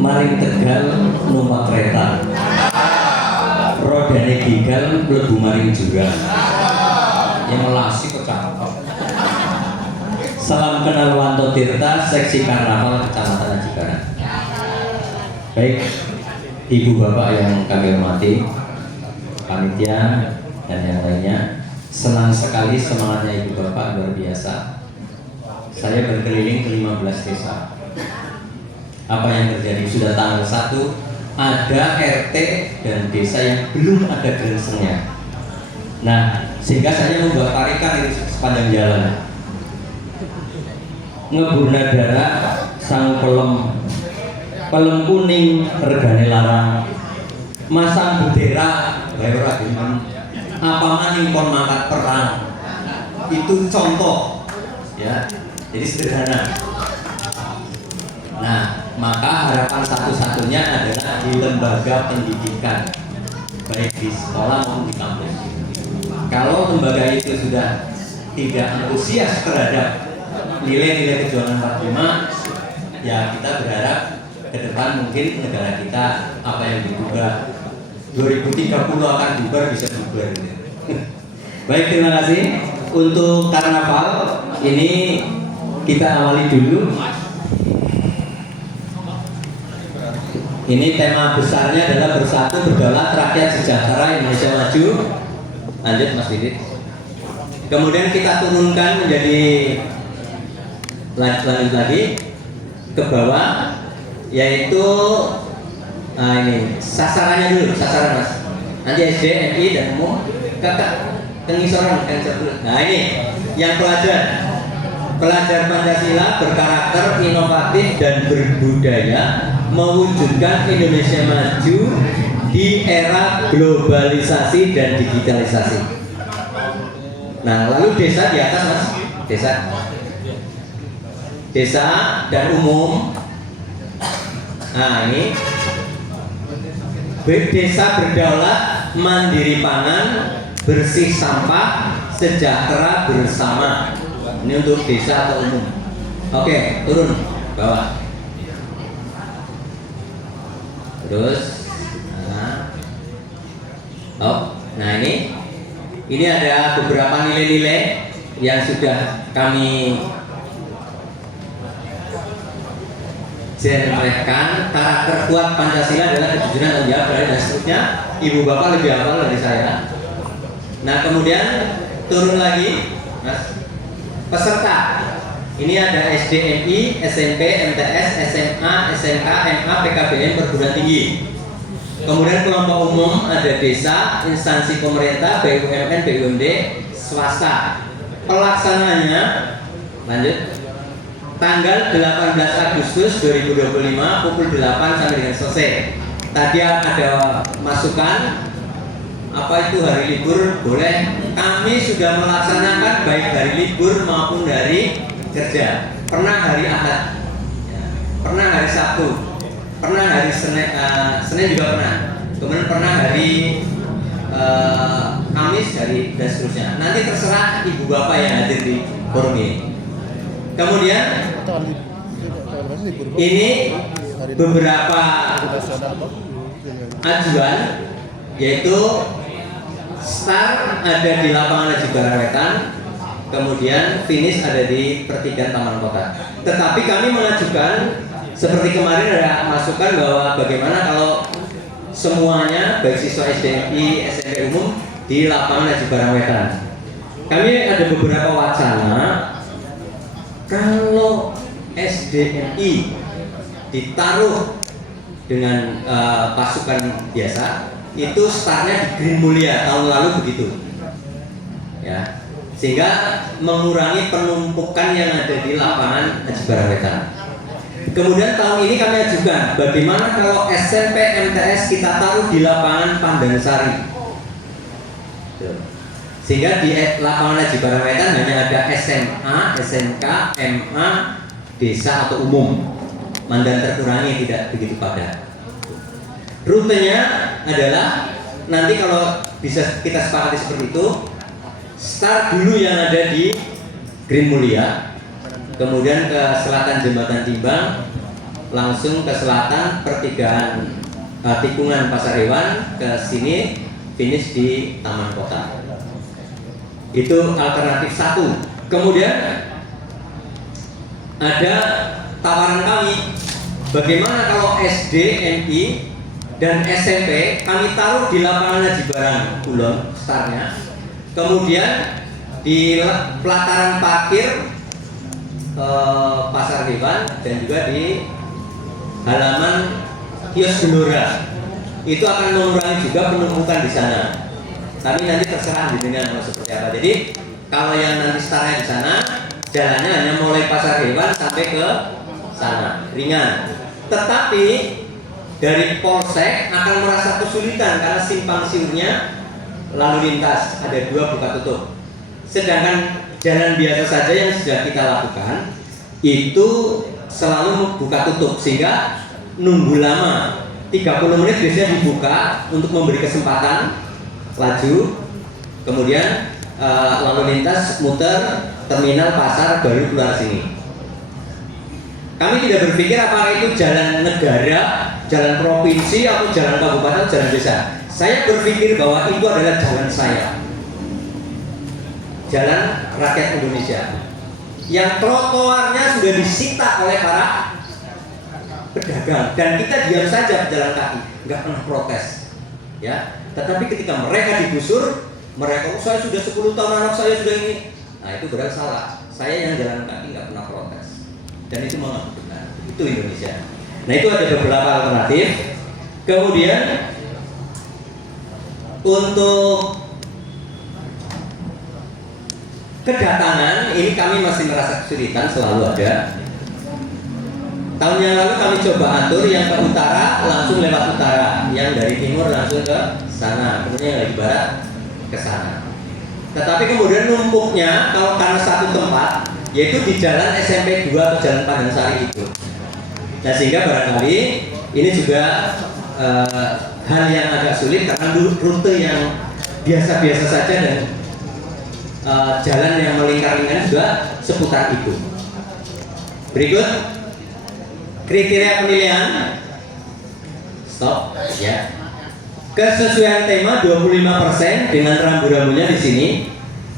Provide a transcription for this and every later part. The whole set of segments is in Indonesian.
maring Tegal numpak kereta. Rodane gigal mlebu maring jurang. Yang melasi kecakep. Salam kenal Wanto Tirta, seksi Karnaval Kecamatan Ajibarang. Baik, Ibu Bapak yang kami hormati, panitia dan yang lainnya, senang sekali semangatnya Ibu Bapak, luar biasa. Saya berkeliling ke 15 desa. Apa yang terjadi? Sudah tanggal 1, ada RT dan desa yang belum ada gensengnya. Nah, sehingga saya membuat tarikan di sepanjang jalan. Ngeburna darah sang pelem kuning regane larang. Masang bendera bayar ageman. Apa maning pon mangkat perang. Itu contoh, ya. Jadi sederhana. Nah, maka harapan satu-satunya adalah di lembaga pendidikan, baik di sekolah maupun di kampus. Kalau lembaga itu sudah tidak antusias terhadap nilai-nilai kejuangan 45, ya kita berharap ke depan mungkin negara kita apa yang diduga 2030 akan bubar bisa bubar. Baik, terima kasih. Untuk karnaval ini kita awali dulu. Ini tema besarnya adalah bersatu berdaulat rakyat sejahtera Indonesia maju. Lanjut Mas Didit. Kemudian kita turunkan menjadi lanjut lagi ke bawah, yaitu ini sasarannya dulu, sasaran Mas. Nanti SD, MI dan umum kakak kengisoran dulu. Nah ini yang pelajar Pancasila berkarakter inovatif dan berbudaya, mewujudkan Indonesia maju di era globalisasi dan digitalisasi. Nah, lalu desa di atas Mas, desa dan umum. Nah ini desa berdaulat, mandiri pangan, bersih sampah, sejahtera bersama. Ini untuk desa atau umum. Oke, turun bawah. Terus, nah ini ada beberapa nilai-nilai yang sudah kami jelaskan. Karakter kuat Pancasila adalah kejujuran, tanggung jawab, dan seterusnya. Ibu Bapak lebih hafal dari saya. Nah kemudian turun lagi, Mas. Peserta ini ada SDMI, SMP, MTS, SMA, SMK, MA, PKBM, perguruan tinggi. Kemudian kelompok umum ada desa, instansi pemerintah, BUMN, BUMD, swasta. Pelaksananya lanjut tanggal 18 Agustus 2025 pukul 8 sampai dengan selesai. Tadi ada masukan apa itu hari libur boleh. Kami sudah melaksanakan baik hari libur maupun hari kerja. Pernah hari Ahad, pernah hari Sabtu, pernah hari Senin juga pernah. Kemudian pernah hari Kamis, hari dan seterusnya. Nanti terserah Ibu Bapak yang hadir di forum ini. Kemudian ini beberapa ajuan, yaitu start ada di lapangan Ajibarang Wetan, kemudian finish ada di pertigaan Taman Kota. Tetapi kami mengajukan seperti kemarin ada masukan bahwa bagaimana kalau semuanya baik siswa SDMI, SMP umum di lapangan Ajibarang Wetan. Kami ada beberapa wacana kalau SDMI ditaruh dengan pasukan biasa, itu startnya di Green Mulia tahun lalu begitu, ya, sehingga mengurangi penumpukan yang ada di lapangan Ajibarang Wetan. Kemudian tahun ini kami ajukan bagaimana kalau SMP MTS kita taruh di lapangan Pandansari, sehingga di lapangan Ajibarang Wetan hanya ada SMA, SMK, MA, desa atau umum. Mandan terkurangi, tidak begitu padat. Rutenya adalah nanti kalau bisa kita sepakati seperti itu, start dulu yang ada di Green Mulia, kemudian ke selatan Jembatan Timbang, langsung ke selatan pertigaan tikungan Pasar Hewan, ke sini finish di Taman Kota. Itu alternatif satu. Kemudian ada tawaran kami, bagaimana kalau SD, MI, dan SMP kami taruh di lapangan Haji Barang Kulon startnya, kemudian di pelataran parkir Pasar Hewan, dan juga di halaman kios Gelora. Itu akan mengurangi juga penumpukan di sana. Tapi nanti terserah dengan mau seperti apa. Jadi kalau yang nanti startnya di sana, jalannya hanya mulai Pasar Hewan sampai ke sana, ringan. Tetapi dari Polsek akan merasa kesulitan karena simpang siurnya lalu lintas ada 2 buka tutup. Sedangkan jalan biasa saja yang sudah kita lakukan itu selalu buka tutup, sehingga nunggu lama. 30 menit biasanya dibuka untuk memberi kesempatan laju, kemudian lalu lintas muter terminal pasar baru keluar sini. Kami tidak berpikir apakah itu jalan negara, jalan provinsi, atau jalan kabupaten, jalan desa. Saya berpikir bahwa itu adalah jalan saya, jalan rakyat Indonesia, yang trotoarnya sudah disita oleh para pedagang, dan kita diam saja berjalan kaki, nggak pernah protes, ya. Tetapi ketika mereka digusur, mereka, saya sudah 10 tahun, anak saya sudah ini. Nah, itu berarti salah. Saya yang jalan kaki nggak pernah protes, dan itu memang benar. Itu Indonesia. Nah, itu ada beberapa alternatif. Kemudian untuk kedatangan ini kami masih merasa kesulitan, selalu ada. Tahun yang lalu kami coba atur yang ke utara langsung lewat utara, yang dari timur langsung ke sana, kemudian yang dari barat ke sana. Tetapi kemudian numpuknya kalau karena satu tempat, yaitu di jalan SMP 2 atau Jalan Pandansari itu. Nah, sehingga barangkali ini juga hal yang agak sulit karena rute yang biasa-biasa saja dan jalan yang melingkar-lingkar juga seputar itu. Berikut kriteria penilaian. Stop, ya. Kesesuaian tema 25% dengan rambu-rambunya di sini.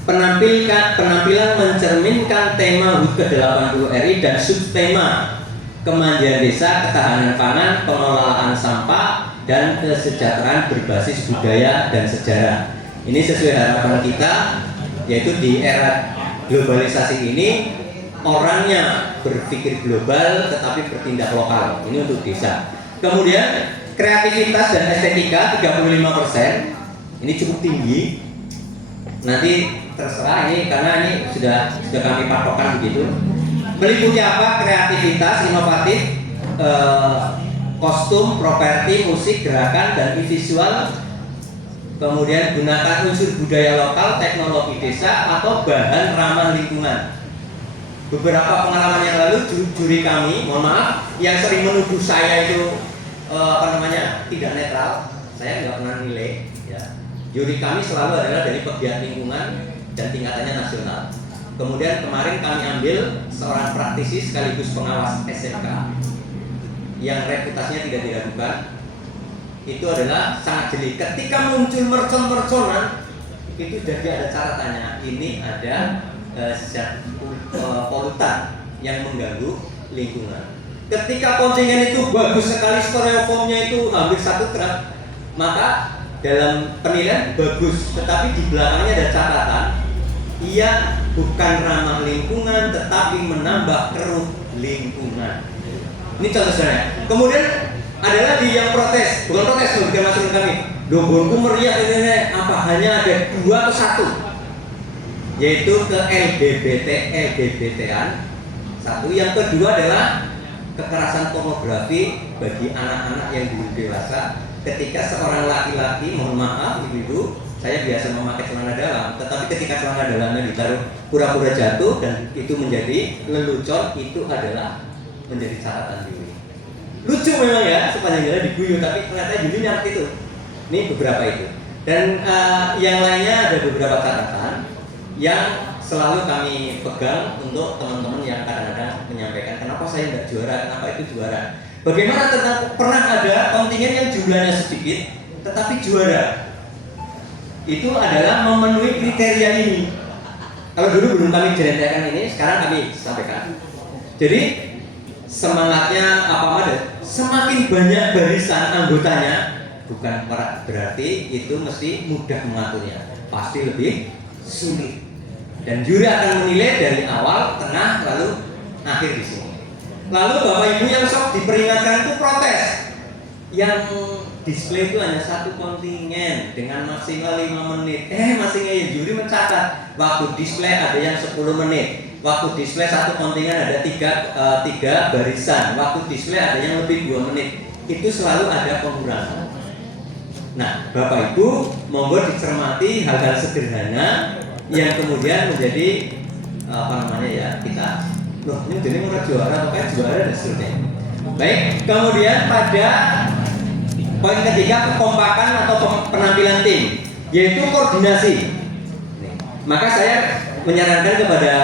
Penampilan mencerminkan tema HUT ke-80 RI dan subtema kemandirian desa, ketahanan pangan, pengelolaan sampah, dan kesejahteraan berbasis budaya dan sejarah. Ini sesuai harapan kita, yaitu di era globalisasi ini orangnya berpikir global tetapi bertindak lokal. Ini untuk desa. Kemudian kreativitas dan estetika 35%. Ini cukup tinggi. Nanti terserah ini karena ini sudah kami patokan begitu. Meliputi apa? Kreativitas, inovatif, kostum, properti, musik, gerakan, dan visual. Kemudian gunakan unsur budaya lokal, teknologi desa, atau bahan ramah lingkungan. Beberapa pengalaman yang lalu juri kami, mohon maaf, yang sering menuduh saya itu tidak netral. Saya nggak pernah nilai. Ya. Juri kami selalu adalah dari pegiat lingkungan dan tingkatannya nasional. Kemudian kemarin kami ambil seorang praktisi sekaligus pengawas SMK yang reputasinya tidak diragukan. Itu adalah sangat jeli. Ketika muncul mercon-merconan, itu jadi ada catatannya. Ini ada zat polutan yang mengganggu lingkungan. Ketika poncengan itu bagus sekali, styrofoamnya itu hampir 1 gram, maka dalam penilaian bagus. Tetapi di belakangnya ada catatan, ia bukan ramah lingkungan, tetapi menambah keruh lingkungan. Ini contoh sebenarnya. Kemudian ada lagi yang protes, bukan protes, bukan masukan kami. Dobonku meriah ini apa? Hanya ada 2 atau 1. Yaitu ke LGBT-an. 1. Yang kedua adalah kekerasan pornografi bagi anak-anak yang belum dewasa. Ketika seorang laki-laki, mohon maaf ibu-ibu, saya biasa memakai celana dalam, tetapi ketika celana dalamnya ditaruh pura-pura jatuh dan itu menjadi lelucon, itu adalah menjadi catatan Yuli. Lucu memang ya, sepanjang jalan diguyu, tapi ternyata Yuli nyarat itu. Ini beberapa itu. Dan yang lainnya ada beberapa catatan yang selalu kami pegang untuk teman-teman yang kadang-kadang menyampaikan kenapa saya tidak juara, kenapa itu juara. Bagaimana tentang pernah ada kontingen yang jumlahnya sedikit tetapi juara? Itu adalah memenuhi kriteria ini. Kalau dulu belum kami ceritakan ini, sekarang kami sampaikan. Jadi semangatnya apa ada? Semakin banyak barisan anggotanya, bukan berarti itu mesti mudah mengaturnya. Pasti lebih sulit. Dan juri akan menilai dari awal, tengah, lalu akhir di sini. Lalu Bapak Ibu yang sok diperingatkan itu protes. Yang display itu hanya satu kontingen dengan maksimal 5 menit. Masing-masing juri mencatat waktu display ada yang 10 menit. Waktu display satu kontingen ada 3 barisan. Waktu display ada yang lebih 2 menit. Itu selalu ada pengurangan. Nah, Bapak Ibu monggo dicermati hal-hal sederhana yang kemudian menjadi kita loh ini jadi orang juara atau juara dan seterusnya. Baik, kemudian pada poin ketiga kekompakan atau penampilan tim, yaitu koordinasi. Maka saya menyarankan kepada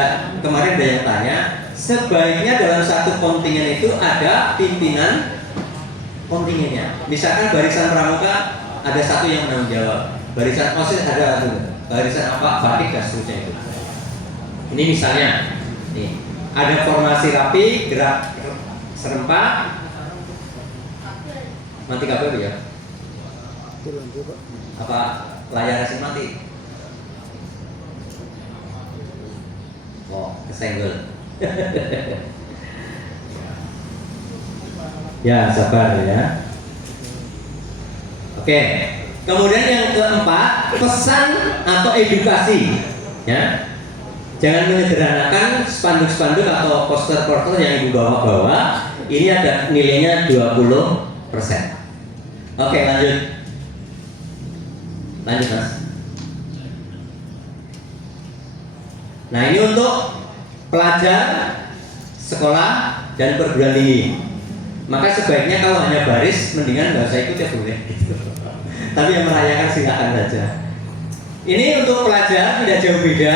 kemarin ada yang tanya, sebaiknya dalam satu kontingen itu ada pimpinan kontingennya. Misalkan barisan pramuka ada satu yang menanggung jawab, barisan OSIS ada satu, barisan batik dan seterusnya itu. Ini misalnya, nih ada formasi rapi, gerak serempak. Mati kabel ya? Apa layar masih mati? Oh, kesenggol. Ya, sabar ya. Oke. Kemudian yang keempat, pesan atau edukasi. Ya. Jangan menyederhanakan spanduk-spanduk atau poster-poster yang Ibu bawa-bawa. Ini ada nilainya 20%. Oke, lanjut. Lanjut, Mas. Nah, ini untuk pelajar sekolah dan perguruan tinggi. Maka sebaiknya kalau hanya baris, mendingan nggak usah ikut ya boleh. Tapi yang merayakan silakan saja. Ini untuk pelajar tidak jauh beda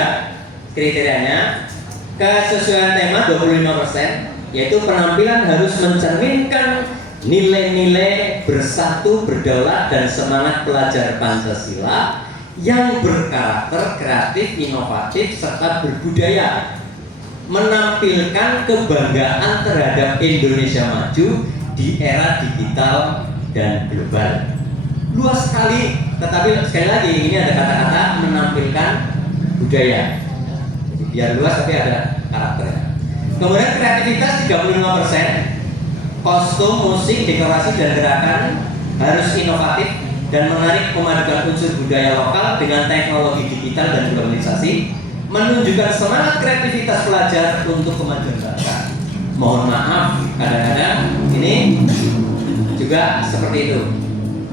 kriterianya. Kesesuaian tema 25%, yaitu penampilan harus mencerminkan nilai-nilai bersatu, berdaulat, dan semangat pelajar Pancasila yang berkarakter kreatif, inovatif, serta berbudaya, menampilkan kebanggaan terhadap Indonesia maju di era digital dan global. Luas sekali, tetapi sekali lagi ini ada kata-kata menampilkan budaya. Jadi biar luas tapi ada karakternya. Kemudian kreativitas 35%. Kostum, musik, dekorasi, dan gerakan harus inovatif dan menarik, memadukan unsur budaya lokal dengan teknologi digital dan globalisasi, menunjukkan semangat kreativitas pelajar untuk kemajuan bangsa. Mohon maaf, kadang-kadang ini juga seperti itu.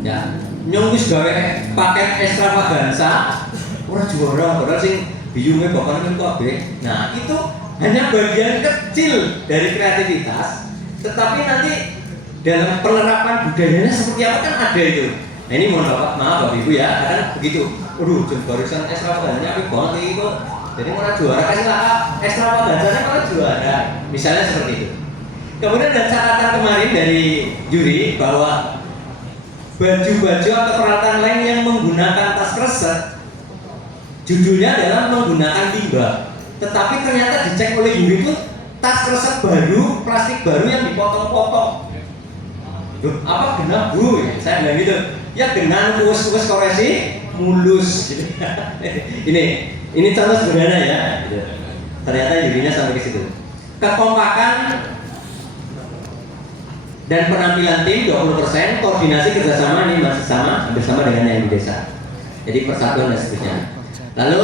Ya, nyongwis gawe paket ekstravaganza, ora juara, padahal sing biyunge bakal kabeh. Nah, itu hanya bagian kecil dari kreativitas. Tetapi nanti dalam penerapan budayanya seperti apa kan ada itu. Nah, ini mohon maaf Bapak Ibu ya, kadang begitu. Aduh, barisan ekstravaganzanya apik banget iki kok. Jadi mau juara kasih lah ekstravaganzanya malah juara. Misalnya seperti itu. Kemudian ada catatan kemarin dari juri bahwa baju-baju atau peralatan lain yang menggunakan tas kresek judulnya adalah menggunakan limbah. Tetapi ternyata dicek oleh juri itu tas kresek baru, plastik baru yang dipotong-potong. Duh, apa genap Bu? Saya bilang gitu. Ya genap, kuas-kuas koreksi, mulus. Ini contoh sederhana ya. Ternyata jadinya sampai ke situ. Kekompakan dan penampilan tim 20%, koordinasi kerjasama ini masih sama, hampir sama dengan yang di desa. Jadi persatuan dan seterusnya. Lalu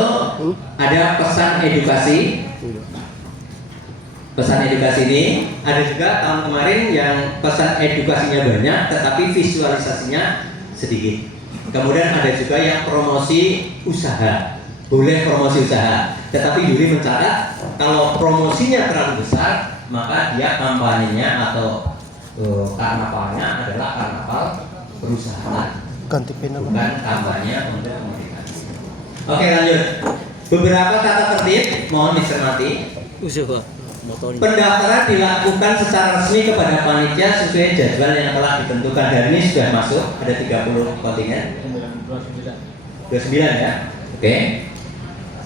ada pesan edukasi. Pesan edukasi ini ada juga tahun kemarin yang pesan edukasinya banyak tetapi visualisasinya sedikit. Kemudian ada juga yang promosi usaha, boleh promosi usaha, tetapi juri mencatat kalau promosinya terlalu besar maka dia kampanyenya atau karnavalnya adalah karnaval perusahaan, bukan kampanye untuk komunikasi. Oke, lanjut. Beberapa tata tertib mohon dicermati. Pendaftaran dilakukan secara resmi kepada panitia sesuai jadwal yang telah ditentukan. Hari ini sudah masuk, ada 30 kontingen. 29 ya. Oke.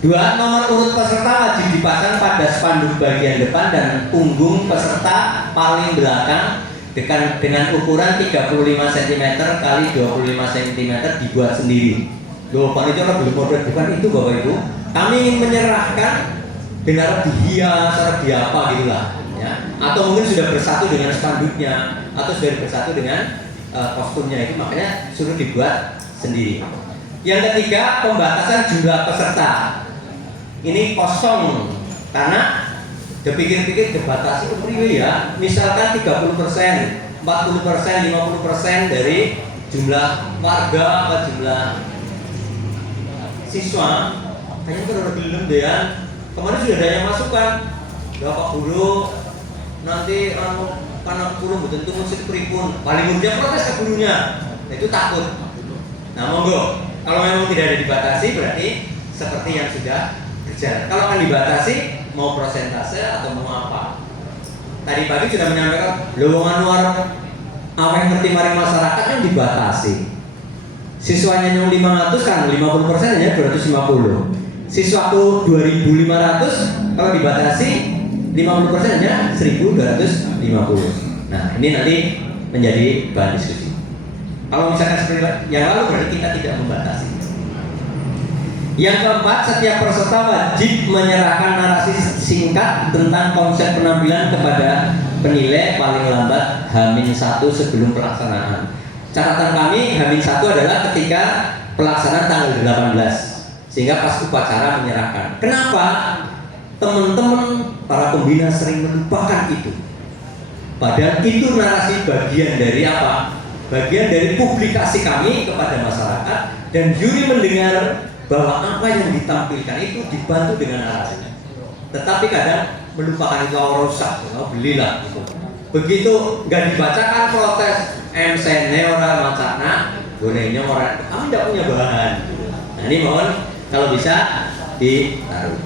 2. Nomor urut peserta wajib dipasang pada spanduk bagian depan dan punggung peserta paling belakang dengan ukuran 35 cm kali 25 cm dibuat sendiri. Loh, panitia belum model bukan itu Bapak Ibu. Kami ingin menyerahkan dengan dihias, cara diapa gitulah, ya. Atau mungkin sudah bersatu dengan spanduknya atau sudah bersatu dengan kostumnya itu, makanya suruh dibuat sendiri. Yang ketiga, pembatasan jumlah peserta. Ini kosong karena dipikir-pikir dibatasi ya. Misalkan 30%, 40%, 50% dari jumlah warga atau jumlah siswa. Kayaknya kan udah belum deh ya. Kemarin sudah ada yang masukkan, Bapak Guru nanti karena guru betul betul musik pripun, paling gurunya protes ke gurunya, nah, itu takut. Nah monggo, kalau memang tidak ada dibatasi berarti seperti yang sudah berjalan. Kalau akan dibatasi mau prosentase atau mau apa? Tadi pagi sudah menyampaikan lowongan luar apa yang ngerti mari masyarakat yang dibatasi. Siswanya yang 500 kan 50% hanya 250. Siswaku 2.500 kalau dibatasi 50% hanya 1.250. Nah ini nanti menjadi bahan diskusi. Kalau misalkan seperti yang lalu berarti kita tidak membatasi. Yang keempat, setiap peserta wajib menyerahkan narasi singkat tentang konsep penampilan kepada penilai paling lambat H-1 sebelum pelaksanaan. Catatan kami H-1 adalah ketika pelaksanaan tanggal 18. Sehingga pas upacara menyerahkan. Kenapa? Teman-teman para pembina sering melupakan itu. Padahal itu narasi bagian dari apa? Bagian dari publikasi kami kepada masyarakat, dan juri mendengar bahwa apa yang ditampilkan itu dibantu dengan narasi. Tetapi kadang melupakan itu, rusak, belilah gitu. Begitu nggak dibacakan protes, MC ora macana, gonenya orang, kami tidak punya bahan. Nah ini mohon kalau bisa ditaruh.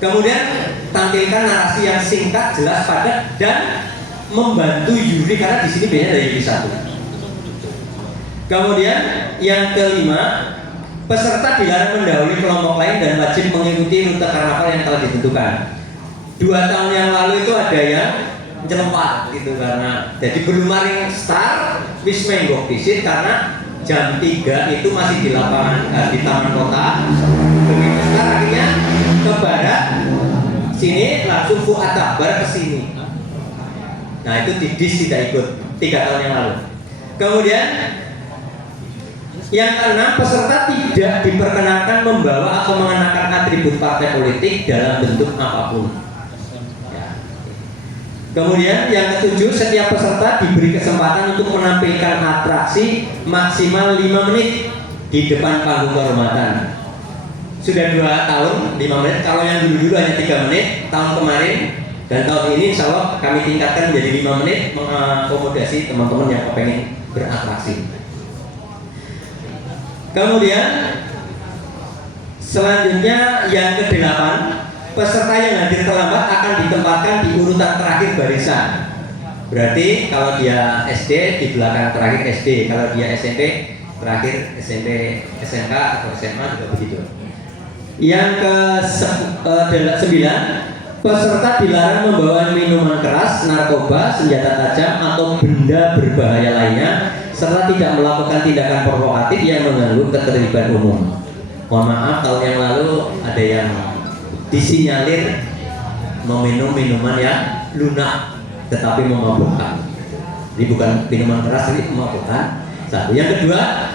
Kemudian tampilkan narasi yang singkat, jelas, padat, dan membantu juri karena di sini beda dari juri 1. Kemudian yang kelima, peserta dilarang mendahului kelompok lain dan wajib mengikuti rute karnaval yang telah ditentukan. 2 tahun yang lalu itu ada yang jelempar gitu karena jadi belum maring start wis menggok disit karena jam 3 itu masih di lapangan di taman kota. Begitu sekarang akhirnya ke barat sini langsung Fuad Akbar ke sini. Nah itu Didis tidak ikut 3 tahun yang lalu. Kemudian yang keenam, peserta tidak diperkenankan membawa atau mengenakan atribut partai politik dalam bentuk apapun. Kemudian yang ketujuh, setiap peserta diberi kesempatan untuk menampilkan atraksi maksimal 5 menit di depan panggung kehormatan. Sudah 2 tahun 5 menit, kalau yang dulu-dulu hanya 3 menit tahun kemarin, dan tahun ini insya Allah kami tingkatkan menjadi 5 menit mengakomodasi teman-teman yang kepengen beratraksi. Kemudian selanjutnya yang ke-8, peserta yang hadir terlambat akan ditempatkan di urutan terakhir barisan. Berarti kalau dia SD di belakang terakhir SD, kalau dia SMP terakhir SMP, SMK atau SMA juga begitu. Yang ke-9, peserta dilarang membawa minuman keras, narkoba, senjata tajam atau benda berbahaya lainnya, serta tidak melakukan tindakan provokatif yang mengganggu ketertiban umum. Mohon maaf, tahun yang lalu ada yang disinyalir meminum minuman yang lunak tetapi memabukkan. Ini bukan minuman keras, ini memabukkan. Satu. Yang kedua,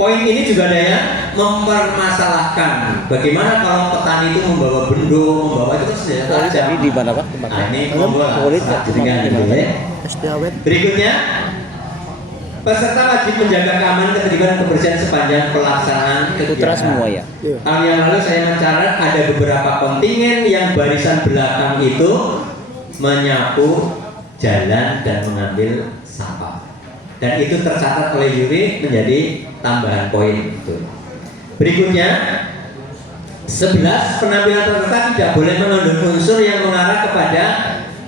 poin ini juga ada yang mempermasalahkan bagaimana kalau petani itu membawa bendung, membawa itu senjata tajam. Di mana Pak? Nah, ini berikutnya, peserta wajib menjaga keamanan, ketertiban, dan kebersihan sepanjang pelaksanaan Putra semua ya. Tahun yang lalu saya mencatat ada beberapa kontingen yang barisan belakang itu menyapu jalan dan mengambil sampah. Dan itu tercatat oleh juri menjadi tambahan poin itu. Berikutnya, 11. Penampilan peserta tidak boleh mengandung unsur yang mengarah kepada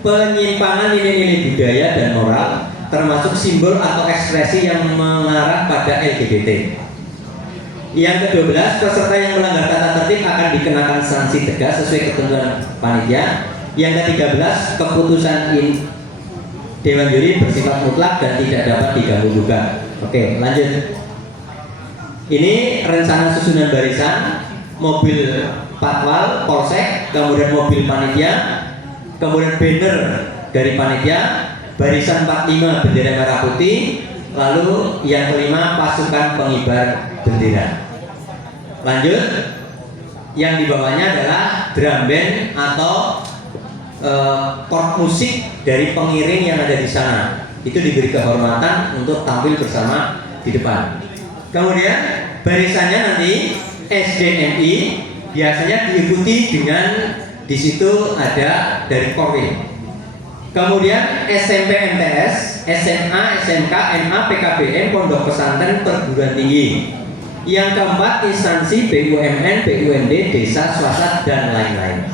penyimpangan nilai-nilai budaya dan moral, termasuk simbol atau ekspresi yang mengarah pada LGBT. Yang ke-12, peserta yang melanggar tata tertib akan dikenakan sanksi tegas sesuai ketentuan panitia. Yang ke-13, keputusan Dewan Juri bersifat mutlak dan tidak dapat diganggu-gugat. Oke, lanjut. Ini rencana susunan barisan, mobil patwal, polsek, kemudian mobil panitia, kemudian banner dari panitia, barisan 45 bendera merah putih, lalu yang kelima pasukan pengibar bendera. Lanjut, yang di bawahnya adalah drum band atau chord musik dari pengiring yang ada di sana. Itu diberi kehormatan untuk tampil bersama di depan. Kemudian barisannya nanti SDMI biasanya diikuti dengan di situ ada dari Korwil. Kemudian SMP MTS, SMA, SMK, MA, PKBM, pondok pesantren, perguruan tinggi. Yang keempat instansi BUMN, BUMD, desa, swasta dan lain-lain.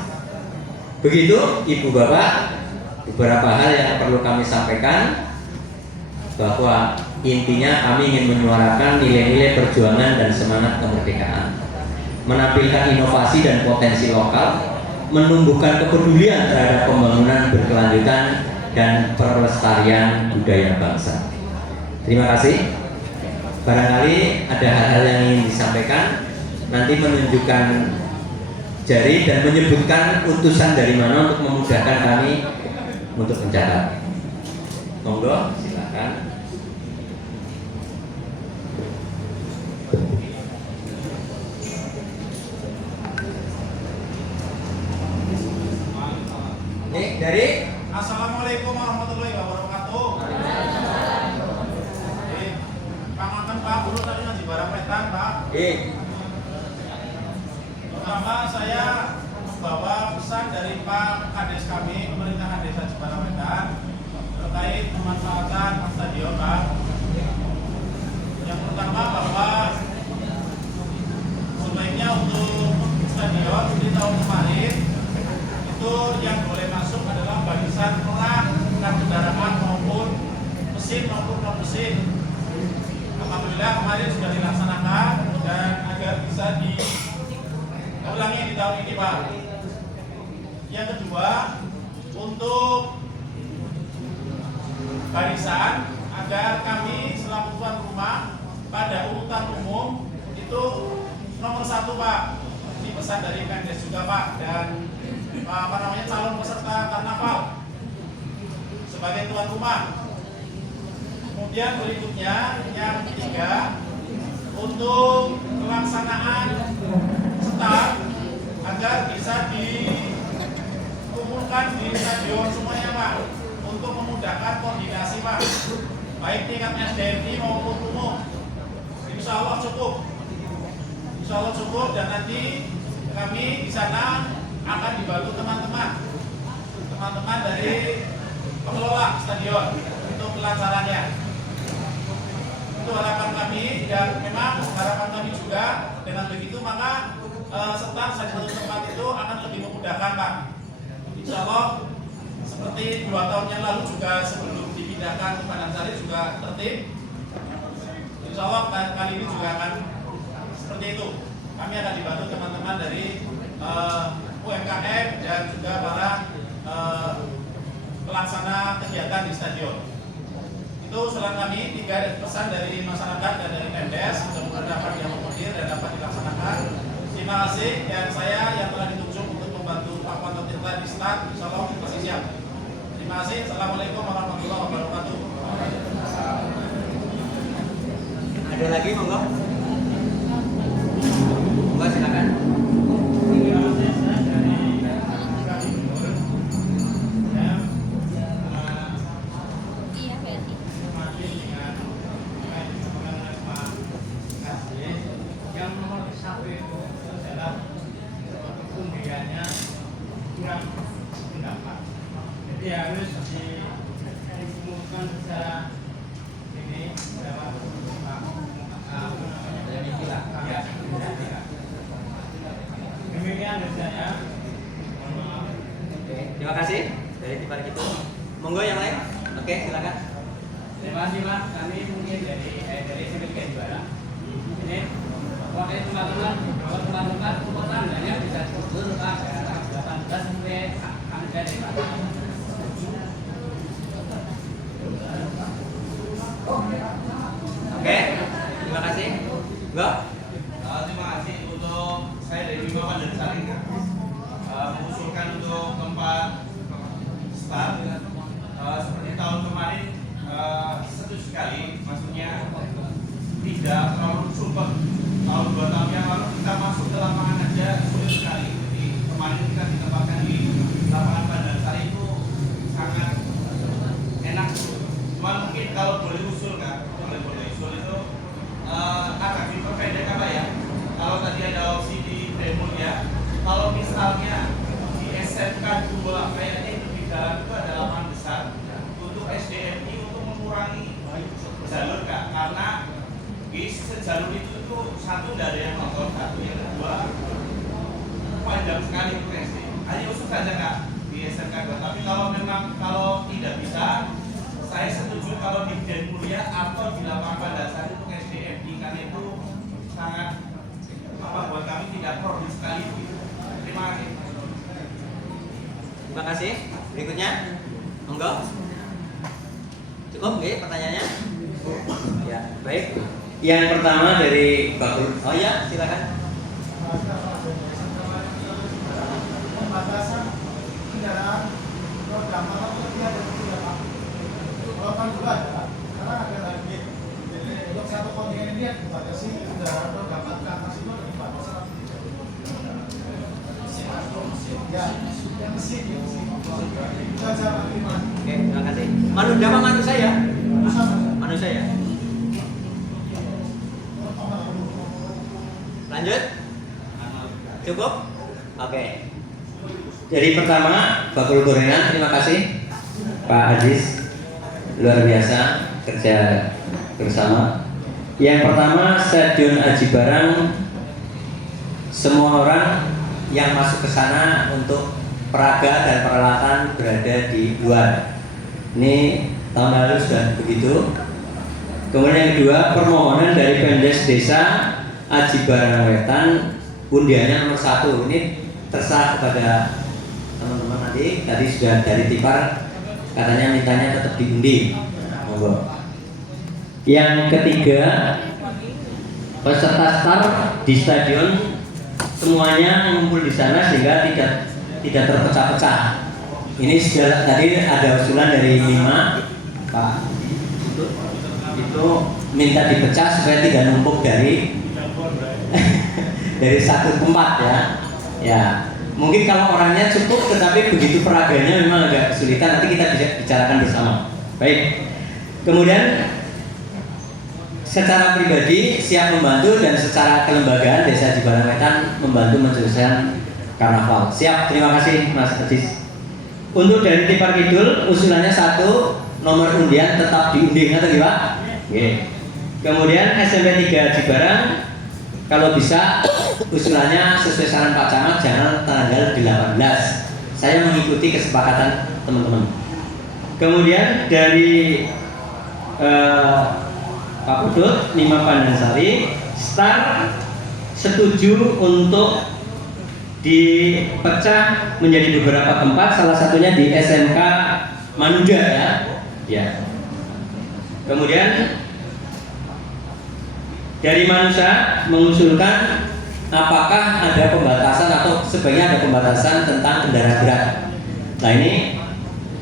Begitu Ibu Bapak, beberapa hal yang perlu kami sampaikan, bahwa intinya kami ingin menyuarakan nilai-nilai perjuangan dan semangat kemerdekaan, menampilkan inovasi dan potensi lokal, menumbuhkan kepedulian terhadap pembangunan berkelanjutan dan pelestarian budaya bangsa. Terima kasih. Barangkali ada hal-hal yang ingin disampaikan, nanti menunjukkan jari dan menyebutkan utusan dari mana untuk memudahkan kami untuk mencatat. Monggo, silakan. Ini dari Assalamualaikum warahmatullahi wabarakatuh. Pamakan Pak, dulu tadi ngaji barang wetan Pak. Pertama saya membawa pesan dari Pak Kades kami, pemerintahan Desa Jepara Wetan, terkait pemanfaatan stadion Pak. Yang pertama bahwa sebaiknya untuk stadion di tahun kemarin itu yang boleh masuk adalah barisan orang dan kendaraan maupun mesin maupun non mesin. Alhamdulillah kemarin sudah dilaksanakan dan agar bisa diulangi di tahun ini Pak. Yang kedua, untuk barisan agar kami selaku tuan rumah pada urutan umum itu nomor 1 Pak. Ini pesan dari Mendes juga Pak, dan calon peserta karnaval sebagai tuan rumah. Kemudian berikutnya yang ketiga, untuk pelaksanaan start agar bisa dikumpulkan di stadion semuanya Pak, untuk memudahkan koordinasi Pak, baik tingkat SDMI maupun umum. Insya Allah cukup. Insya Allah cukup, dan nanti kami di sana akan dibantu teman-teman dari pengelola stadion untuk kelancarannya. Itu harapan kami, dan memang harapan kami juga dengan begitu maka start satu tempat itu akan lebih memudahkan Pak. Insya Allah seperti 2 tahun yang lalu juga sebelum dipindahkan ke Pandansari juga tertib. Insya Allah kali ini juga akan seperti itu. Kami akan dibantu teman-teman dari UMKM dan juga para pelaksana kegiatan di stadion. Itu usulan kami, 3 pesan dari masyarakat dan dari Mendes, mudah-mudahan dapat diakomodir dan dapat dilaksanakan. Terima kasih, dan saya yang telah ditunjuk untuk membantu Pak Wanto Tirta di start, insya Allah masih siap. Terima kasih. Assalamualaikum warahmatullahi wabarakatuh. Ada lagi monggo? Monggo silakan. Jadi harus dikumpulkan secara ini lewat Oke, silakan. Terima kasih Pak. Kami mungkin dari SMP Jibara. Ini waktu teman-teman tandanya bisa diukur Pak 18 sampai angka dari Pak. Oke, terima kasih. Enggak? Terima kasih untuk saya dari Bima Pandansari mengusulkan untuk tempat start seperti tahun kemarin setuju sekali, maksudnya tidak terlalu super. Tahun 2 tahun yang lalu kita masuk ke lapangan aja sulit sekali. Jadi kemarin kita ditempatkan di lapangan Pandansari itu sangat enak. Cuma mungkin kalau boleh usul kan, boleh usul itu agak diperpendek apa ya? Kalau tadi ada opsi di Demul ya, kalau misalnya di SMK 2 kayaknya itu di dalam itu ada lapangan besar untuk SDMI untuk mengurangi jalur Kak, karena di sejalur itu satu dari yang nonton, satu yang kedua panjang sekali untuk SD. Hanya usul saja Kak di SMK 2. Tapi kalau tidak bisa, saya setuju kalau di Demul ya atau di lapangan Pandansari untuk SDMI karena itu sangat buat kami tidak pro sekali. Terima kasih. Terima kasih. Berikutnya, monggo. Cukup nggih pertanyaannya? Ya, baik. Yang pertama dari Bapak. Oh ya, silakan. Pembatasan kendaraan roda empat lebih ada tidak Pak? Kalau kan juga ada, karena ada lagi. Jadi untuk satu kontingen ini dibatasi kendaraan roda empat ke atas itu ada dibatasi. Ya, yang mesin. Itu aja Pak Bima. Oke, terima kasih. Manusia apa manusia ya? Manusia ya. Lanjut? Cukup? Oke. Jadi pertama, Bapak Gorengan, terima kasih Pak Aziz, luar biasa kerja bersama. Yang pertama, Stadion Aji Barang, semua orang yang masuk ke sana untuk peraga dan peralatan berada di luar. Ini tahun lalu sudah begitu. Kemudian yang kedua, permohonan dari Pemdes Desa Aji Barang Wetan, undiannya nomor 1. Ini terserah kepada teman-teman nanti. Tadi sudah dari Tipar katanya mintanya tetap diundi. Monggo. Yang ketiga, peserta start di stadion semuanya ngumpul di sana sehingga tidak terpecah-pecah. Ini sudah tadi ada usulan dari 5 Pak. Itu minta dipecah supaya tidak numpuk dari satu tempat ya. Ya, mungkin kalau orangnya cukup, tetapi begitu peraganya memang agak kesulitan. Nanti kita bisa bicarakan bersama. Baik. Kemudian secara pribadi siap membantu dan secara kelembagaan Desa Aji Barang Wetan membantu mensukseskan karnaval. Siap, terima kasih Mas Aziz. Untuk dari Tipar Kidul usulannya 1, nomor undian tetap diundi, atau gimana? Oke. Kemudian SMP 3 Aji Barang, kalau bisa usulannya sesuai saran Pak Camat jangan tanggal 18. Saya mengikuti kesepakatan teman-teman. Kemudian dari Pak Pudut 5 Pandansari, start setuju untuk dipecah menjadi beberapa tempat, salah satunya di SMK Manuja ya. Ya. Kemudian dari Manusia mengusulkan apakah ada pembatasan atau sebaiknya ada pembatasan tentang kendaraan berat. Nah ini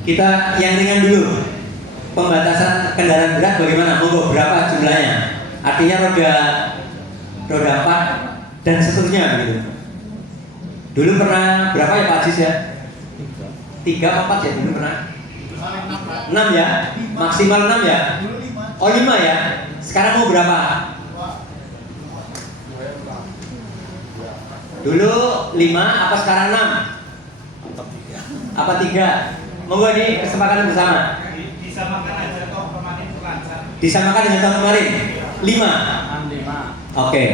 kita yang ringan dulu. Pembatasan kendaraan berat bagaimana? Monggo, berapa jumlahnya? Artinya roda 4 dan seterusnya begitu. Dulu pernah berapa ya Pak Aziz ya? 3 apa 4 ya dulu pernah? 6 ya? Maksimal 6 ya? Oh 5 ya? Sekarang mau berapa? Dulu 5 apa sekarang 6? Apa 3? Monggo ini kesepakatan bersama. Disamakan aja toh kemarin lancar. Disamakan dengan tahun kemarin 5. Oke.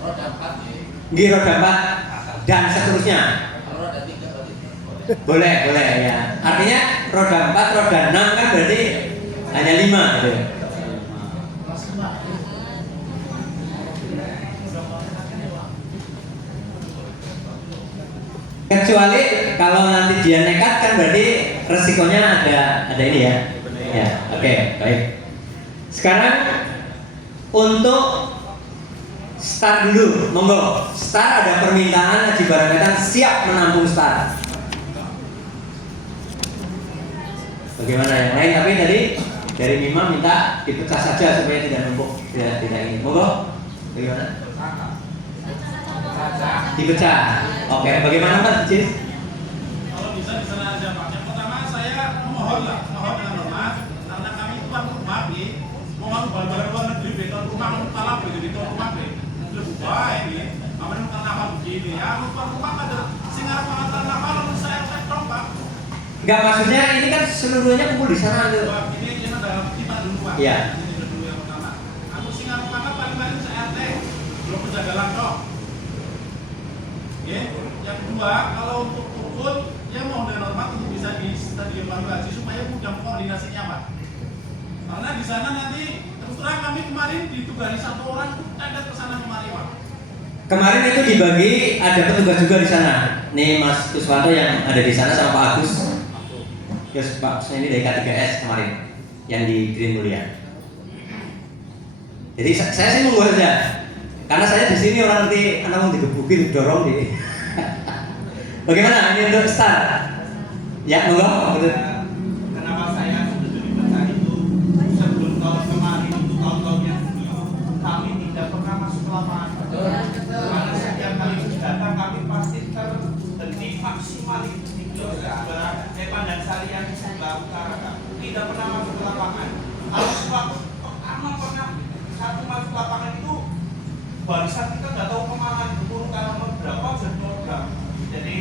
Roda 4 ya. Di roda 4 dan seterusnya. Roda 3 Boleh ya. Artinya roda 4, roda 6 kan berarti hanya 5 gitu. Kecuali kalau nanti dia nekat kan berarti resikonya ada ini ya. Ya, oke, baik. Sekarang untuk start dulu, monggo. Start ada permintaan Haji Barang Wetan siap menampung start. Bagaimana yang lain? Tapi tadi dari Mima minta dipecah saja supaya tidak numpuk, tidak ini. Monggo. Bagaimana? Dipecah. Oke, bagaimana Pak Cis? Kalau bisa di sana aja Pak. Yang pertama saya mohon dengan hormat karena kami itu kan rumah nih, mau barang-barang luar negeri beton rumah talap begitu rumah nih. Lebih baik ini, aman kenapa begini ya? Rumah ada singar pengantar nama lalu saya tolong Pak. Enggak, maksudnya ini kan seluruhnya kumpul di sana tuh. Ini dalam kita dulu Pak. Iya. Ini dulu yang pertama. Aku singar pengantar paling-paling se-RT, belum penjagalan dong. Ya, yang kedua, kalau untuk turun, ya mau dengan hormat untuk bisa di stadion Baru Haji supaya mudah koordinasinya Pak. Karena di sana nanti terus terang kami kemarin ditugasi 1 orang ada ke sana kemari Pak. Kemarin itu dibagi, ada petugas juga di sana. Nih Mas Kuswanto yang ada di sana sama Pak Agus. Terus Pak, saya ini dari K3S kemarin yang di Green Mulia. Jadi saya sih monggo saja. Karena saya di sini orang nanti anak mau digebukin, dorong di. Bagaimana ini untuk start? Ya, monggo. Kenapa saya sudah dipecah itu sebelum tahun kemarin untuk tahun-tahun yang dulu kami tidak pernah masuk ke lapangan. Karena setiap kali datang kami pasti terhenti maksimal itu di Pandang Sari yang di sebelah utara tidak pernah masuk ke lapangan. Kalau waktu pertama pernah satu masuk lapangan itu barisan kita nggak tahu kemana urutan nomor berapa dan nomor berapa. Jadi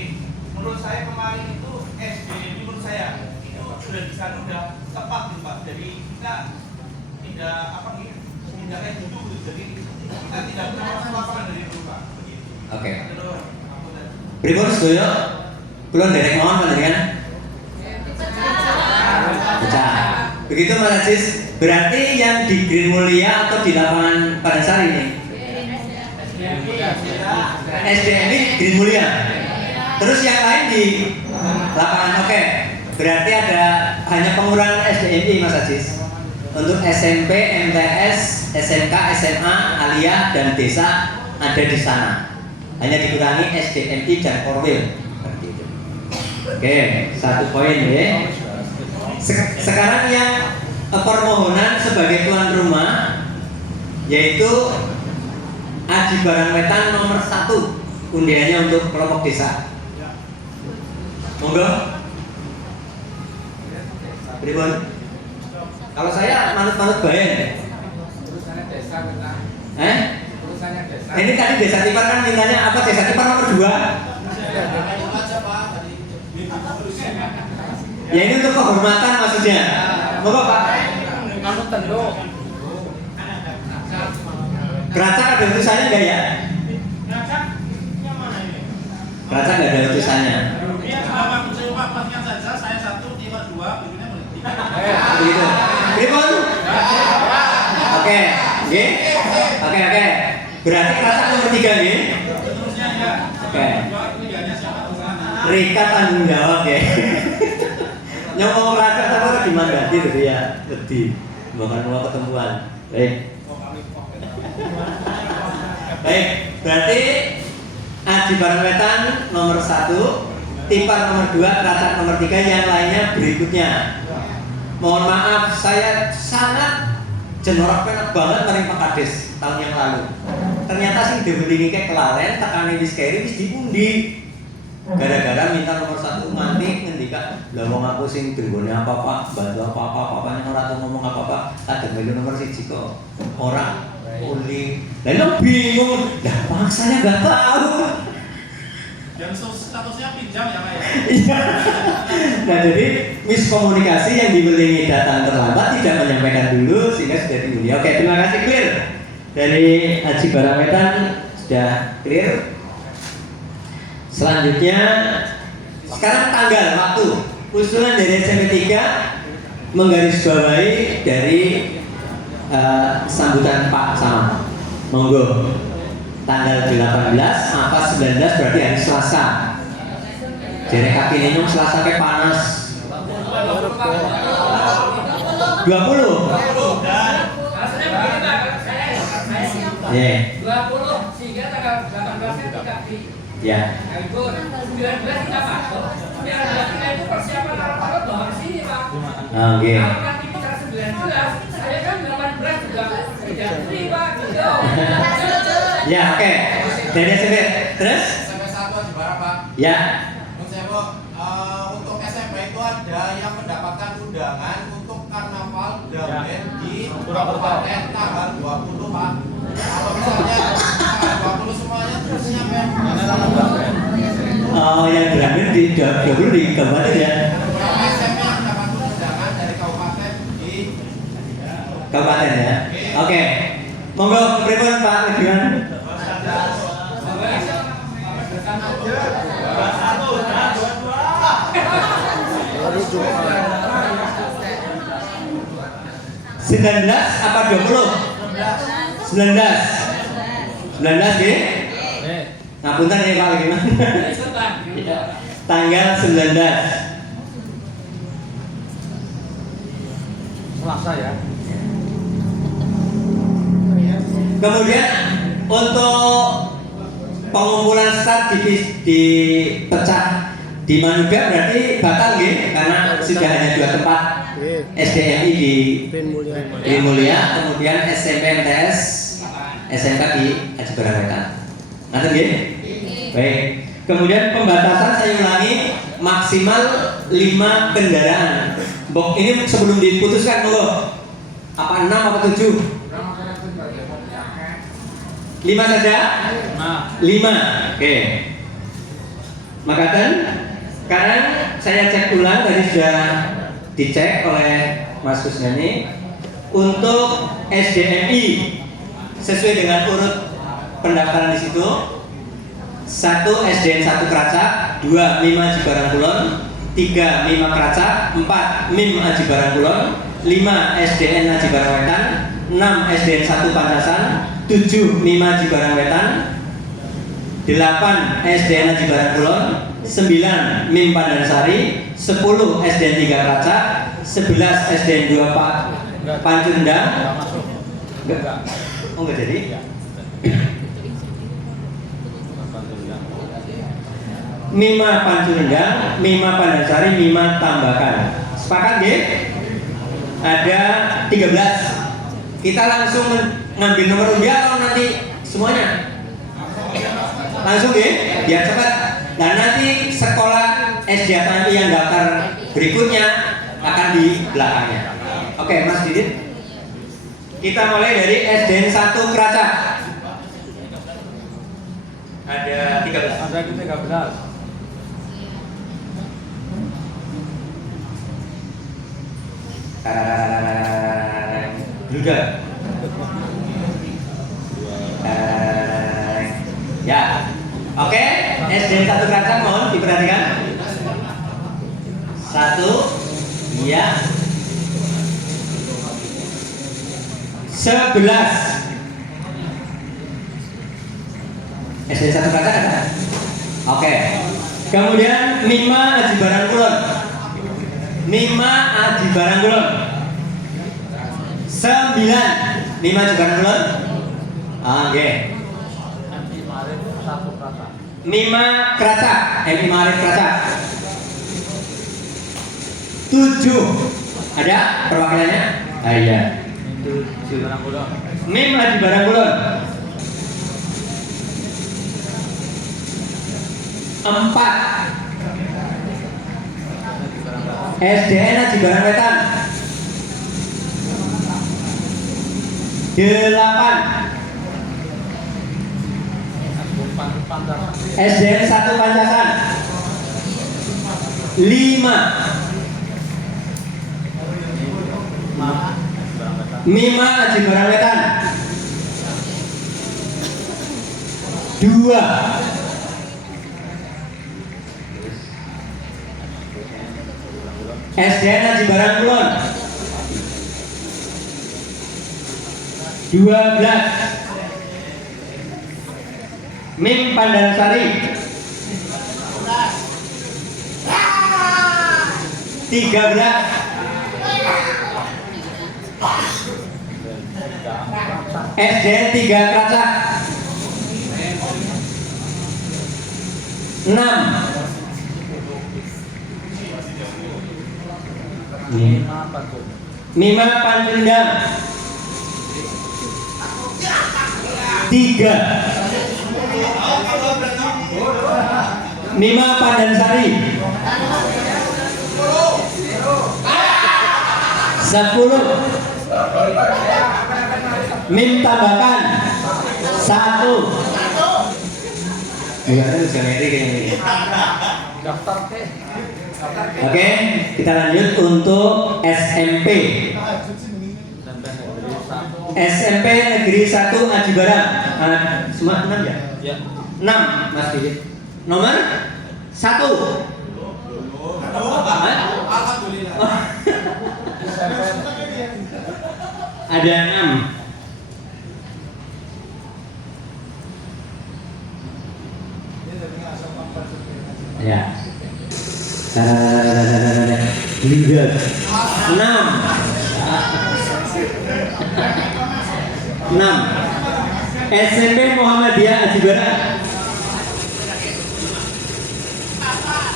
menurut saya kemarin itu SDM menurut saya itu sudah di sana sudah tepat nih Pak. Jadi kita tidak tidak kayak dulu. Jadi kita tidak pernah masuk lapangan dari dulu Pak. Oke. Pripun sedaya? Kula nderek mawon panjenengan. Pecah. Begitu Mas Aziz, berarti yang di Green Mulia atau di lapangan Padansari ini? SDMI Green Mulia. Terus yang lain di lapangan oke. Berarti ada hanya pengurangan SDMI Mas Aziz. Untuk SMP, MTS, SMK, SMA, Aliyah dan desa ada di sana. Hanya dikurangi SDMI dan Korwil. Seperti itu. Oke, 1 poin ya. Sekarang yang permohonan sebagai tuan rumah yaitu Haji Barang Wetan nomor 1 undiannya untuk kelompok desa. Monggo. Pripun? Kalau saya manut-manut bayan. Urusannya desa kita. Urusannya desa. Ini tadi desa Tipar kan mintanya apa? Desa Tipar nomor 2. Ya ini untuk kehormatan maksudnya. Monggo Pak. Kamu tentu. Keracak ada utusannya enggak ya? Keracak enggak ada utusannya. Dia waktu saya wafatnya saja saya 1, Timur 2, bikinnya berhenti. Begitu. Pripun? Oke, nggih. Oke. Berarti keracak nomor 3 nggih. Terusnya ya. Oke. Ketiganya siapa di sana? Rika tanggung jawab ya. Nyomong keracak tapi dimandati gitu ya. Wedi. Bukan mau ketemuan. Baik. Baik, berarti Haji Barang Wetan nomor 1, Tipar nomor 2, Keracak nomor 3, yang lainnya berikutnya. Mohon maaf, saya sangat jenorak penak banget maring Pak Kades tahun yang lalu. Ternyata sing dibelingi ke kelaren, tekane wis keri wis diundi. Gara-gara minta nomor 1 mantik ngendika, "Lah wong aku sing drengone apa Pak, bantu apa-apa, papanya ora tau ngomong apa-apa, tak melu nomor 1 kok." Ora Uli, lalu bingung, dah maksanya nggak tahu. Dan statusnya pinjam ya Pak ya? Iya. Nah jadi miskomunikasi yang dibelingi datang terlambat, tidak menyampaikan dulu sehingga sudah diundi. Oke, terima kasih clear dari Haji Barang Wetan sudah clear. Selanjutnya sekarang tanggal waktu usulan dari SMP 3 menggarisbawahi dari sambutan Pak Sama. Monggo. Tanggal 18 apa 19 berarti hari Selasa. Jadi kaki ini Selasa kayak panas. 20. Ya. 20 sehingga tanggal 18-nya tidak di Ya. libur. 19 kita masuk. 19 kita itu persiapan alat-alat bawa ke sini, Pak. Oke. Kalau nanti bicara 19, saya kan 18 juga tidak free, Pak. Gitu. Ya, oke. Dari SMP terus? SMP 1 Jepara, Pak. Ya. Menurut saya, Bu, untuk SMP itu ada yang mendapatkan undangan untuk karnaval Damen di Kabupaten tanggal 20, Pak. Kalau misalnya tanggal 20 semuanya terus siapa yang Oh, yang Dramen di 20 di kabupaten ya. berapa SMP yang mendapat undangan dari kabupaten di Kabupaten ya. Oke. Monggo pripun Pak Legian? Sembilan apa 20? 19. 19 nggih? Ngapunten ya Pak Legian. Tanggal 19. Selasa ya. Kemudian untuk pengumpulan start dipecah di Manuga berarti batal nggih karena sudah hanya 2 tempat SDMI di Green Mulia, kemudian SMP MTS SMK di Aji Barang Wetan. Nanti nggih? Baik. Kemudian pembatasan saya ulangi maksimal 5 kendaraan. Bok ini sebelum diputuskan dulu. Apa 6 apa 7? 5 saja? 5. Oke. Makaten sekarang saya cek ulang tadi sudah dicek oleh Mas Kusnani untuk SDMI sesuai dengan urut pendaftaran di situ. 1 SDN 1 Keracak, 2 MIM Aji Barang Kulon, 3 MIM Keracak, 4 MIM Aji Barang Kulon, 5 SDN Aji Barang Wetan, 6 SDN 1 Pancasan, 7 MIM Aji Barang Wetan, 8 SDN Aji Barang Kulon, 9 MIM Pandansari, 10 SDN 3 Keracak, 11 SDN 2 Pancurendang. Enggak. Oh enggak jadi? Mima Pancurendang, Mima Pandansari, Mima Tambakan. Sepakat nggih? Ada 13. Kita langsung ngambil nomor undian atau nanti semuanya? Langsung nggih, biar cepat. Dan nanti sekolah SD Atampi yang daftar berikutnya akan di belakangnya. Oke, Mas Didit. Kita mulai dari SDN 1 Keracak. Ada 13. Ada 13. Luda. Ya. Oke, SDN 1 Keracak mohon diperhatikan. 1. Iya. 11. SDN 1 Keracak ada? Oke. Kemudian Mima Aji Barang Kulon. Mima Aji Barang Kulon. 9 Mima Aji Barang Kulon. Oke. Mima Keracak, MI Marif Keracak. 7 ada perwakilannya? Iya. 7 Barang Kulon. Mima Aji Barang Kulon. 4 SDN Aji Barang Wetan. 8 SDN 1 Pancasan. 5 Mima Aji Barang Wetan. 2 4 SDN Aji Barang Kulon 12. MIM Pandansari 13. SDN 3 Kelacak 6. Mima Panjendang 3. Mima Pandansari 10. Mim Tambakan 1. Ya, bisa ngeri kayaknya. Oke, kita lanjut untuk SMP. SMP Negeri 1 Aji Barang. Semua 6 ya? Ya. 6 Mas Didi. Nomor 1. Alhamdulillah. Ada 6. Ya. 6. SMP Muhammadiyah Aji Barang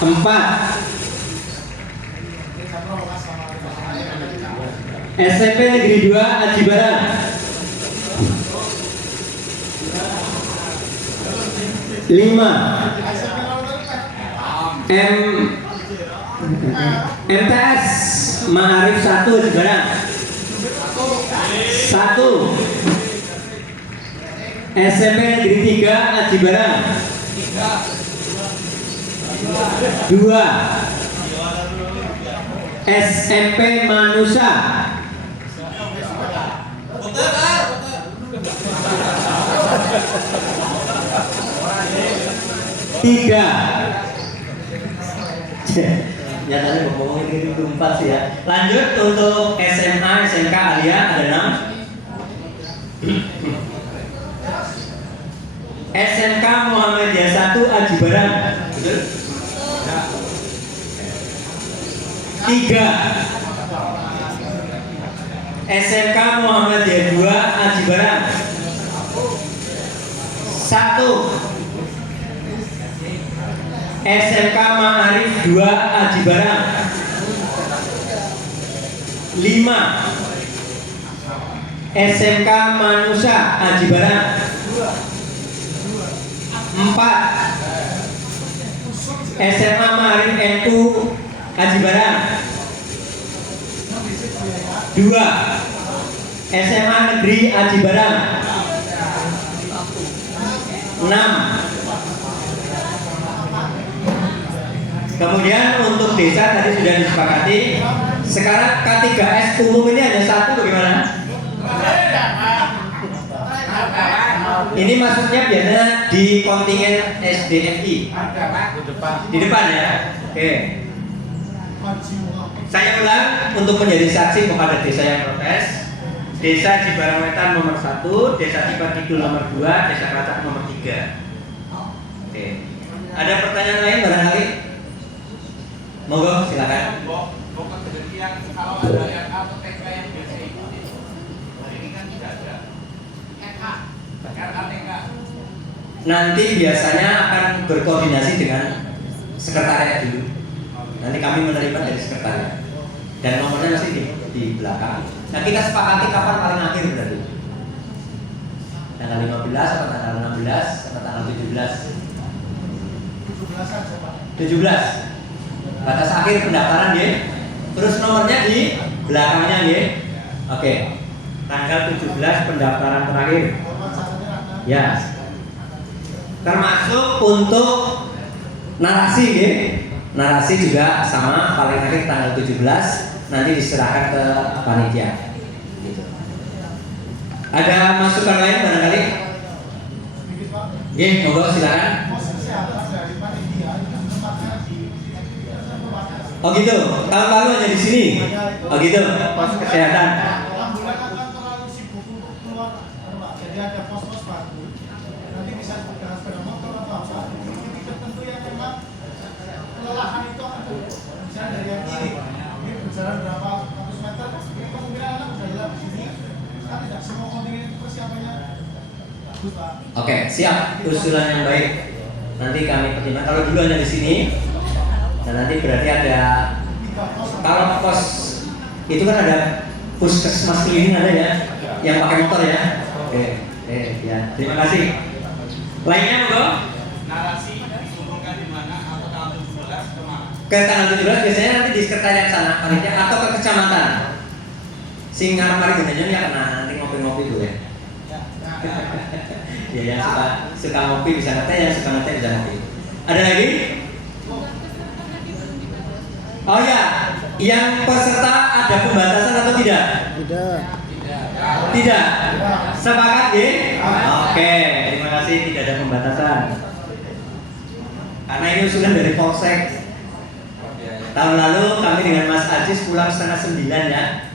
4. SMP Negeri 2 Aji Barang 5. MTS Ma'arif 1 Aji Barang 1. SMP Negeri 3 Aji Barang 2. SMP Manusa 3. Nyatanya ngomongin ini berempat sih ya. Lanjut untuk SMA, SMK Alia ada 6. SMK Muhammadiyah 1 Aji Barang 3. SMK Muhammadiyah 2 Aji Barang 1. SMK Ma'arif 2 Aji Barang 5. SMK Manusa Aji Barang 4. SMA Ma'arif NU Aji Barang 2. SMA Negeri Aji Barang 6. Kemudian untuk desa tadi sudah disepakati. Sekarang K3S umum ini hanya 1 bagaimana? Ini maksudnya biasanya di kontingen SDNI. Di depan ya. Oke. Saya ulang untuk menjadi saksi kepada desa yang protes. Desa Cibarang Wetan nomor 1, Desa Cipat Kidul nomor 2, Desa Kelacak nomor 3. Oke. Ada pertanyaan lain barangkali? Monggo silakan. Kalau ada yang TK yang biasa ikuti, hari ini kan tidak ada. RATK. Nanti biasanya akan berkoordinasi dengan sekretariat dulu. Nanti kami menerima dari sekretariat. Dan nomornya masih di belakang. Nah, kita sepakati kapan paling akhir berarti? Tanggal 15 atau tanggal 16 atau tanggal 17? 17. Batas akhir pendaftaran ya. Terus nomornya di belakangnya ya. Oke. Tanggal 17 pendaftaran terakhir. Ya. Termasuk untuk narasi ya. Narasi juga sama, paling akhir tanggal 17 nanti diserahkan ke panitia. Gitu. Ada masukan lain barangkali? Monggo silakan. Oh gitu. Tahun lalu hanya di sini. Oh gitu. Pos kesehatan. Alhamdulillah kan terlalu sibuk untuk keluar, Pak. Jadi ada pos-pos baru. Nanti bisa dengan sepeda motor atau apa. Titik tertentu yang memang kelelahan itu akan terjadi. Misalnya dari yang ini berjalan berapa ratus meter, ini kemungkinan anak sudah hilang di sini. Kan tidak semua kontingen itu persiapannya bagus, Pak. Oke, siap. Usulan yang baik. Nanti kami pertimbangkan. Kalau dulu hanya di sini, dan nanti berarti ada. Kalau pos itu kan ada puskesmas keliling ada ya, yang pakai motor ya. Oke, ya. Terima kasih. Lainnya bro? Narasi dikumpulkan di mana atau tanggal 17 kemana? Ke tanggal 17 biasanya nanti di sekretariat sana panitia atau ke kecamatan. Singar mari gunanya ya kena nanti ngopi-ngopi dulu ya. Ya yang suka ngopi bisa ngeteh, yang suka ngeteh bisa ngopi. Ada lagi? Oh ya, yang peserta ada pembatasan atau tidak? Tidak. Sepakat ya? Oke, terima kasih, tidak ada pembatasan. Karena ini usulan dari Polsek. Tahun lalu kami dengan Mas Ajis pulang setengah 9 ya.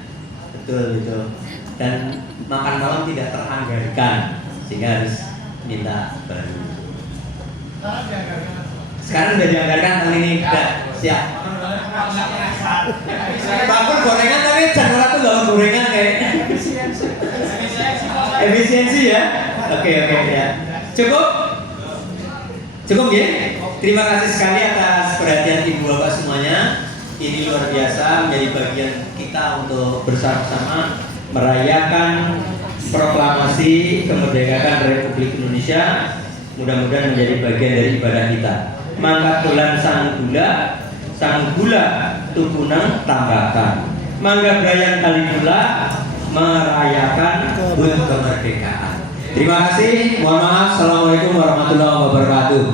Betul. Dan makan malam tidak teranggarkan, sehingga harus minta baru. Sekarang udah dianggarkan, tahun ini udah siap. Bangun gorengan tapi jangan tuh gak gorengan kayak. Efisiensi ya. Oke ya. Cukup ya. Terima kasih sekali atas perhatian ibu bapak semuanya. Ini luar biasa menjadi bagian kita untuk bersama-sama merayakan proklamasi kemerdekaan Republik Indonesia. Mudah-mudahan menjadi bagian dari ibadah kita. Mangkat bulan sang gula tukunang tambahkan. Mangga Brayang Kaligula merayakan HUT kemerdekaan. Terima kasih. Mohon maaf. Assalamualaikum warahmatullahi wabarakatuh.